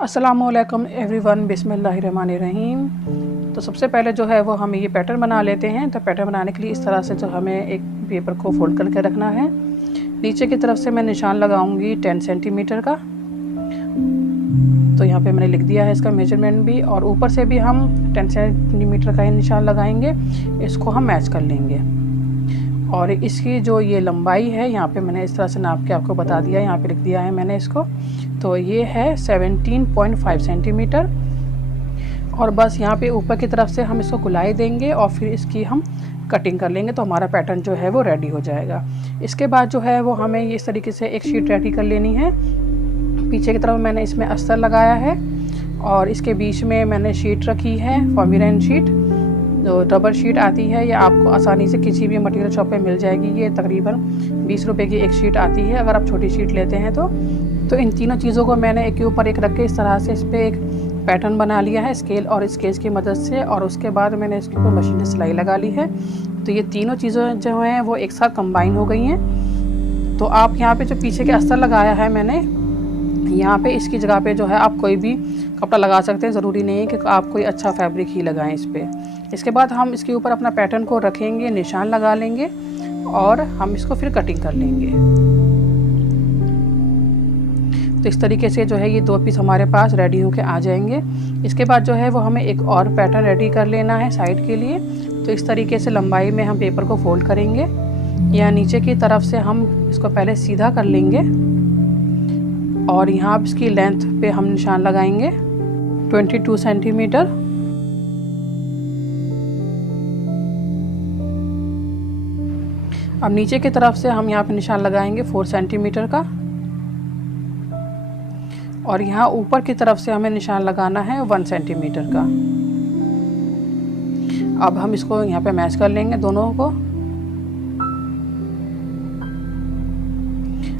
अस्सलामुअलैकुम एवरीवन, बिस्मिल्लाहिर्रहमानिर्रहीम। तो सबसे पहले जो है वो हम ये पैटर्न बना लेते हैं। तो पैटर्न बनाने के लिए इस तरह से जो हमें एक पेपर को फोल्ड करके रखना है। नीचे की तरफ से मैं निशान लगाऊंगी 10 सेंटीमीटर का। तो यहाँ पे मैंने लिख दिया है इसका मेजरमेंट भी, और ऊपर से भी हम 10 सेंटीमीटर का ही निशान लगाएंगे। इसको हम मैच कर लेंगे। और इसकी जो ये लंबाई है यहाँ पे मैंने इस तरह से नाप के आपको बता दिया, यहाँ पे लिख दिया है मैंने इसको। तो ये है 17.5 सेंटीमीटर। और बस यहाँ पे ऊपर की तरफ से हम इसको गुलाई देंगे और फिर इसकी हम कटिंग कर लेंगे। तो हमारा पैटर्न जो है वो रेडी हो जाएगा। इसके बाद जो है वो हमें इस तरीके से एक शीट रेडी कर लेनी है। पीछे की तरफ मैंने इसमें अस्तर लगाया है और इसके बीच में मैंने शीट रखी है, फॉर्मिरन शीट, जो रबर शीट आती है। ये आपको आसानी से किसी भी मटेरियल शॉप पे मिल जाएगी। ये तकरीबन 20 रुपए की एक शीट आती है अगर आप छोटी शीट लेते हैं तो इन तीनों चीज़ों को मैंने एक के ऊपर एक रख के इस तरह से इस पर एक पैटर्न बना लिया है स्केल और स्केच की मदद से। और उसके बाद मैंने इसके ऊपर मशीन से सिलाई लगा ली है। तो ये तीनों चीज़ें जो हैं वो एक साथ कंबाइन हो गई हैं। तो आप यहाँ पे जो पीछे के अस्तर लगाया है मैंने, यहाँ पे इसकी जगह पे जो है आप कोई भी कपड़ा लगा सकते हैं। ज़रूरी नहीं है कि आप कोई अच्छा फैब्रिक ही लगाएं इस पर। इसके बाद हम इसके ऊपर अपना पैटर्न को रखेंगे, निशान लगा लेंगे और हम इसको फिर कटिंग कर लेंगे। तो इस तरीके से जो है ये 2 पीस हमारे पास रेडी होके आ जाएंगे। इसके बाद जो है वो हमें एक और पैटर्न रेडी कर लेना है साइड के लिए। तो इस तरीके से लंबाई में हम पेपर को फोल्ड करेंगे, या नीचे की तरफ से हम इसको पहले सीधा कर लेंगे और यहाँ इसकी लेंथ पे हम निशान लगाएंगे 22 सेंटीमीटर। अब नीचे की तरफ से हम यहाँ पे निशान लगाएंगे 4 सेंटीमीटर का, और यहाँ ऊपर की तरफ से हमें निशान लगाना है 1 सेंटीमीटर का। अब हम इसको यहाँ पे मैच कर लेंगे दोनों को।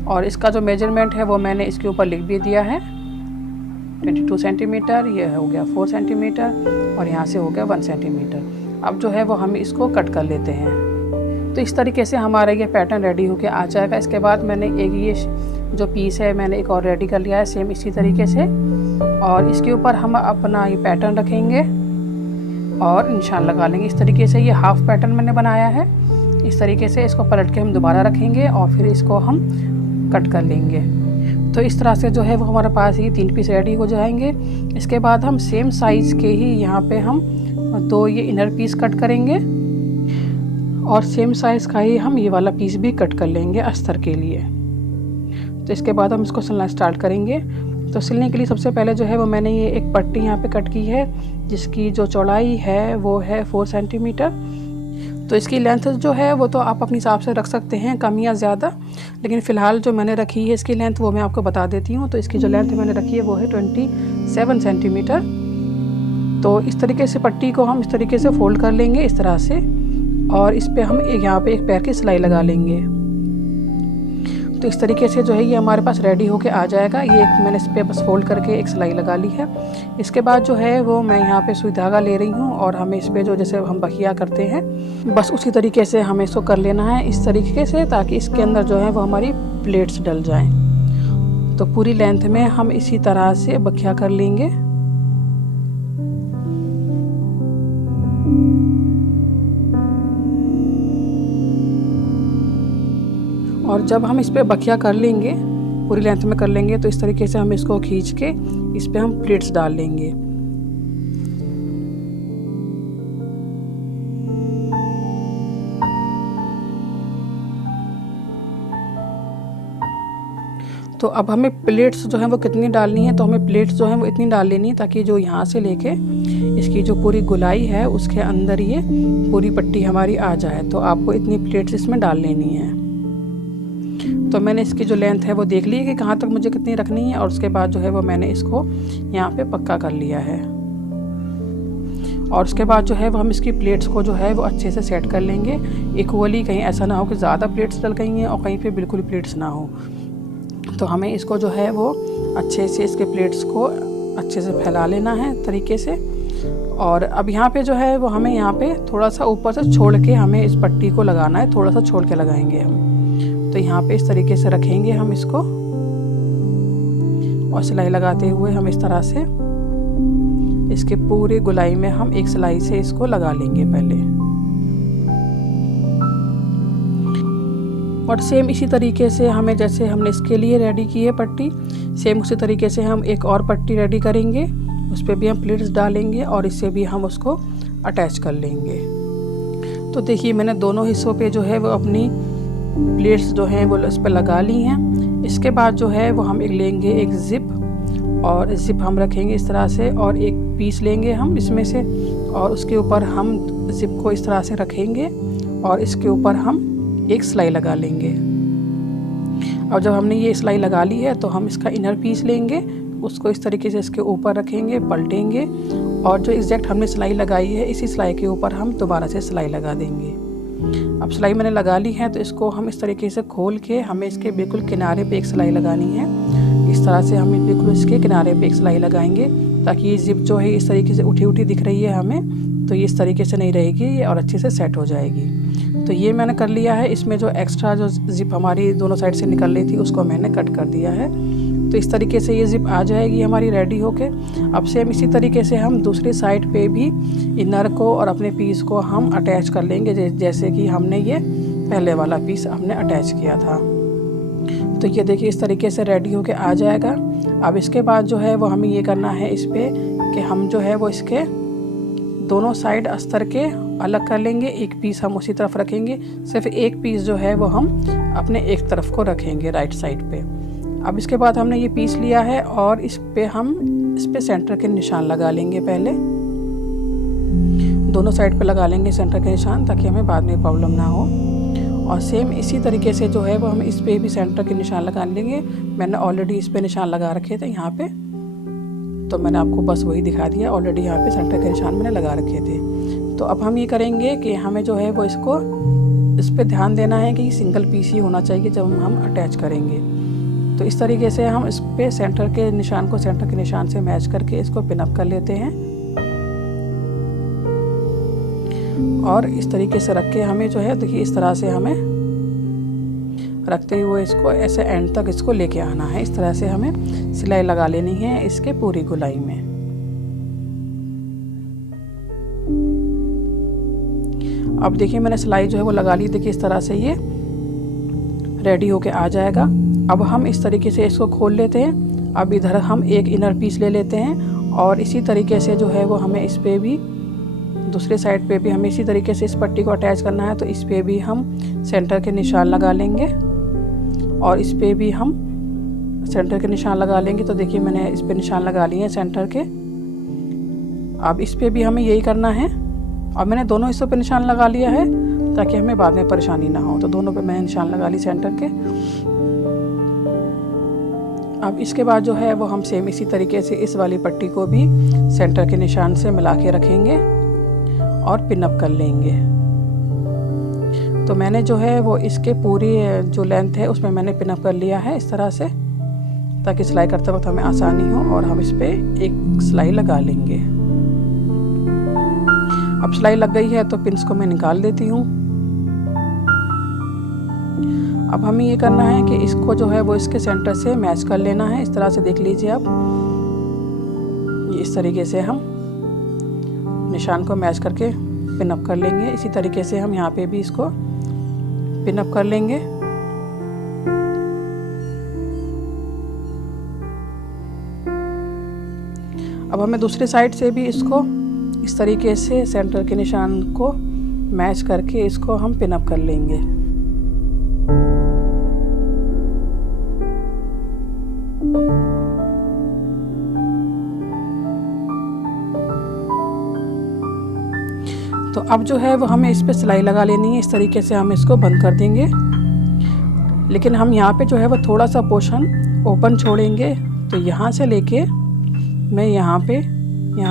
और इसका जो मेजरमेंट है वो मैंने इसके ऊपर लिख भी दिया है, 22 सेंटीमीटर, ये हो गया 4 सेंटीमीटर और यहाँ से हो गया 1 सेंटीमीटर। अब जो है वो हम इसको कट कर लेते हैं। तो इस तरीके से हमारा ये पैटर्न रेडी होके आ जाएगा। इसके बाद मैंने एक ये जो पीस है मैंने एक और रेडी कर लिया है सेम इसी तरीके से, और इसके ऊपर हम अपना ये पैटर्न रखेंगे और निशान लगा लेंगे। इस तरीके से ये हाफ पैटर्न मैंने बनाया है। इस तरीके से इसको पलट के हम दोबारा रखेंगे और फिर इसको हम कट कर लेंगे। तो इस तरह से जो है वो हमारे पास ये 3 पीस रेडी हो जाएंगे। इसके बाद हम सेम साइज़ के ही यहाँ पे हम 2 ये इनर पीस कट करेंगे और सेम साइज़ का ही हम ये वाला पीस भी कट कर लेंगे अस्तर के लिए। तो इसके बाद हम इसको सिलना स्टार्ट करेंगे। तो सिलने के लिए सबसे पहले जो है वो मैंने ये एक पट्टी यहाँ पे कट की है जिसकी जो चौड़ाई है वो है 4 सेंटीमीटर। तो इसकी लेंथ जो है वो तो आप अपने हिसाब से रख सकते हैं, कम या ज़्यादा, लेकिन फ़िलहाल जो मैंने रखी है इसकी लेंथ वो मैं आपको बता देती हूँ। तो इसकी जो लेंथ मैंने रखी है वो है 27 सेंटीमीटर। तो इस तरीके से पट्टी को हम इस तरीके से फोल्ड कर लेंगे इस तरह से, और इस पर हम यहाँ पे एक पैर की सिलाई लगा लेंगे। तो इस तरीके से जो है ये हमारे पास रेडी होके आ जाएगा। ये मैंने इस पर बस फोल्ड करके एक सिलाई लगा ली है। इसके बाद जो है वो मैं यहाँ पे सुई धागा ले रही हूँ और हमें इस पर जो जैसे हम बखिया करते हैं बस उसी तरीके से हमें इसको कर लेना है इस तरीके से, ताकि इसके अंदर जो है वो हमारी प्लेट्स डल जाएँ। तो पूरी लेंथ में हम इसी तरह से बखिया कर लेंगे। और जब हम इस पर बखिया कर लेंगे, पूरी लेंथ में कर लेंगे, तो इस तरीके से हम इसको खींच के इस पर हम प्लेट्स डाल लेंगे। तो अब हमें प्लेट्स जो है वो कितनी डालनी है, तो हमें प्लेट्स जो है वो इतनी डाल लेनी है ताकि जो यहाँ से लेके इसकी जो पूरी गुलाई है उसके अंदर ये पूरी पट्टी हमारी आ जाए। तो आपको इतनी प्लेट्स इसमें डाल लेनी है। तो मैंने इसकी जो लेंथ है वो देख ली है कि कहाँ तक मुझे कितनी रखनी है, और उसके बाद जो है वो मैंने इसको यहाँ पे पक्का कर लिया है। और उसके बाद जो है वो हम इसकी प्लेट्स को जो है वो अच्छे से सेट कर लेंगे इक्वली। कहीं ऐसा ना हो कि ज़्यादा प्लेट्स डल गई हैं और कहीं पे बिल्कुल प्लेट्स ना हो। तो हमें इसको जो है वो अच्छे से इसके प्लेट्स को अच्छे से फैला लेना है तरीके से। और अब यहाँ पे जो है वो हमें यहाँ पे थोड़ा सा ऊपर से छोड़ के हमें इस पट्टी को लगाना है, थोड़ा सा छोड़ के लगाएंगे हम। तो यहाँ पे इस तरीके से रखेंगे हम इसको, और सिलाई लगाते हुए हम इस तरह से इसके पूरे गोलाई में हम एक सिलाई से इसको लगा लेंगे पहले। और सेम इसी तरीके से हमें, जैसे हमने इसके लिए रेडी की है पट्टी, सेम उसी तरीके से हम एक और पट्टी रेडी करेंगे, उस पर भी हम प्लीट्स डालेंगे और इससे भी हम उसको अटैच कर लेंगे। तो देखिए मैंने दोनों हिस्सों पे जो है वो अपनी प्लीट्स जो हैं वो इस पर लगा ली हैं। इसके बाद जो है वो हम एक लेंगे एक ज़िप, और ज़िप हम रखेंगे इस तरह से, और एक पीस लेंगे हम इसमें से, और उसके ऊपर हम ज़िप को इस तरह से रखेंगे और इसके ऊपर हम एक सिलाई लगा लेंगे। और जब हमने ये सिलाई लगा ली है तो हम इसका इनर पीस लेंगे, उसको इस तरीके से इसके ऊपर रखेंगे, पलटेंगे, और जो एग्जैक्ट हमने सिलाई लगाई है इसी सिलाई के ऊपर हम दोबारा से सिलाई लगा देंगे। अब सिलाई मैंने लगा ली है तो इसको हम इस तरीके से खोल के हमें इसके बिल्कुल किनारे पे एक सिलाई लगानी है। इस तरह से हम बिल्कुल इसके किनारे पे एक सिलाई लगाएंगे ताकि ये ज़िप जो है इस तरीके से उठी उठी दिख रही है हमें, तो ये इस तरीके से नहीं रहेगी ये और अच्छे से सेट हो जाएगी। तो ये मैंने कर लिया है। इसमें जो एक्स्ट्रा जो ज़िप हमारी दोनों साइड से निकल रही थी उसको मैंने कट कर दिया है। तो इस तरीके से ये ज़िप आ जाएगी हमारी रेडी होके। अब सेम इसी तरीके से हम दूसरी साइड पे भी इनर को और अपने पीस को हम अटैच कर लेंगे, जैसे कि हमने ये पहले वाला पीस हमने अटैच किया था। तो ये देखिए इस तरीके से रेडी होके आ जाएगा। अब इसके बाद जो है वो हमें ये करना है इस पर कि हम जो है वो इसके दोनों साइड अस्तर के अलग कर लेंगे। एक पीस हम उसी तरफ रखेंगे, सिर्फ एक पीस जो है वो हम अपने एक तरफ को रखेंगे राइट साइड पे। अब इसके बाद हमने ये पीस लिया है और इस पे सेंटर के निशान लगा लेंगे। पहले दोनों साइड पे लगा लेंगे सेंटर के निशान ताकि हमें बाद में प्रॉब्लम ना हो। और सेम इसी तरीके से जो है वो हम इस पे भी सेंटर के निशान लगा लेंगे। मैंने ऑलरेडी इस पे निशान लगा रखे थे यहाँ पे, तो मैंने आपको बस वही दिखा दिया। ऑलरेडी यहाँ पे सेंटर के निशान मैंने लगा रखे थे। तो अब हम ये करेंगे कि हमें जो है वो इसको इस पे ध्यान देना है कि सिंगल पीस ही होना चाहिए जब हम अटैच करेंगे। तो इस तरीके से हम इस पे सेंटर के निशान को सेंटर के निशान से मैच करके इसको पिन अप कर लेते हैं। और इस तरीके से रख के हमें जो है देखिए इस तरह से हमें रखते हुए इसको ऐसे एंड तक इसको लेके आना है। इस तरह से हमें सिलाई लगा लेनी है इसके पूरी गोलाई में। अब देखिए मैंने सिलाई जो है वो लगा ली। देखिए इस तरह से ये रेडी होके आ जाएगा। अब हम इस तरीके से इसको खोल लेते हैं। अब इधर हम एक इनर पीस ले लेते हैं और इसी तरीके से जो है वो हमें इस पे भी दूसरे साइड पे भी हमें इसी तरीके से इस पट्टी को अटैच करना है। तो इस पे भी हम सेंटर के निशान लगा लेंगे और इस पे भी हम सेंटर के निशान लगा लेंगे। तो देखिए मैंने इस पे निशान लगा लिए हैं सेंटर के। अब इस पे भी हमें यही करना है और मैंने दोनों हिस्सों पे निशान लगा लिया है ताकि हमें बाद में परेशानी ना हो। तो दोनों पे मैंने निशान लगा ली सेंटर के। अब इसके बाद जो है वो हम सेम इसी तरीके से इस वाली पट्टी को भी सेंटर के निशान से मिला के रखेंगे और पिन अप कर लेंगे। तो मैंने जो है वो इसके पूरी जो लेंथ है उसमें मैंने पिन अप कर लिया है इस तरह से, ताकि सिलाई करते वक्त हमें आसानी हो। और हम इस पर एक सिलाई लगा लेंगे। अब सिलाई लग गई है तो पिन्स को मैं निकाल देती हूँ। अब हमें ये करना है कि इसको जो है वो इसके सेंटर से मैच कर लेना है। इस तरह से देख लीजिए आप, ये इस तरीके से हम निशान को मैच करके पिन अप कर लेंगे। इसी तरीके से हम यहाँ पे भी इसको पिन अप कर लेंगे। अब हमें दूसरी साइड से भी इसको इस तरीके से सेंटर के निशान को मैच करके इसको हम पिन अप कर लेंगे। तो अब जो है वो हमें इस पे सिलाई लगा लेनी है। इस तरीके से हम इसको बंद कर देंगे, लेकिन हम यहाँ पे जो है वो थोड़ा सा पोर्शन ओपन छोड़ेंगे। तो यहाँ से लेके मैं यहाँ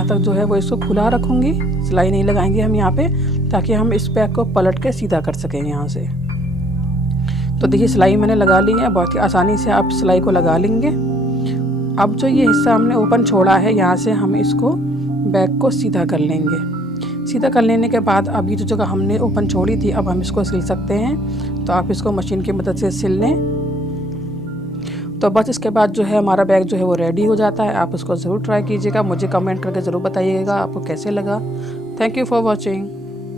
तक जो है वो इसको खुला रखूँगी। सिलाई नहीं लगाएंगे हम यहाँ पे, ताकि हम इस बैग को पलट के सीधा कर सकें यहाँ से। तो देखिए सिलाई मैंने लगा ली है। बहुत ही आसानी से आप सिलाई को लगा लेंगे। अब जो ये हिस्सा हमने ओपन छोड़ा है यहाँ से हम इसको बैग को सीधा कर लेंगे। सीधा कर लेने के बाद अब ये जो जगह हमने ओपन छोड़ी थी अब हम इसको सिल सकते हैं। तो आप इसको मशीन की मदद से सिल लें। तो बस इसके बाद जो है हमारा बैग जो है वो रेडी हो जाता है। आप उसको ज़रूर ट्राई कीजिएगा, मुझे कमेंट करके ज़रूर बताइएगा आपको कैसे लगा। Thank you for watching.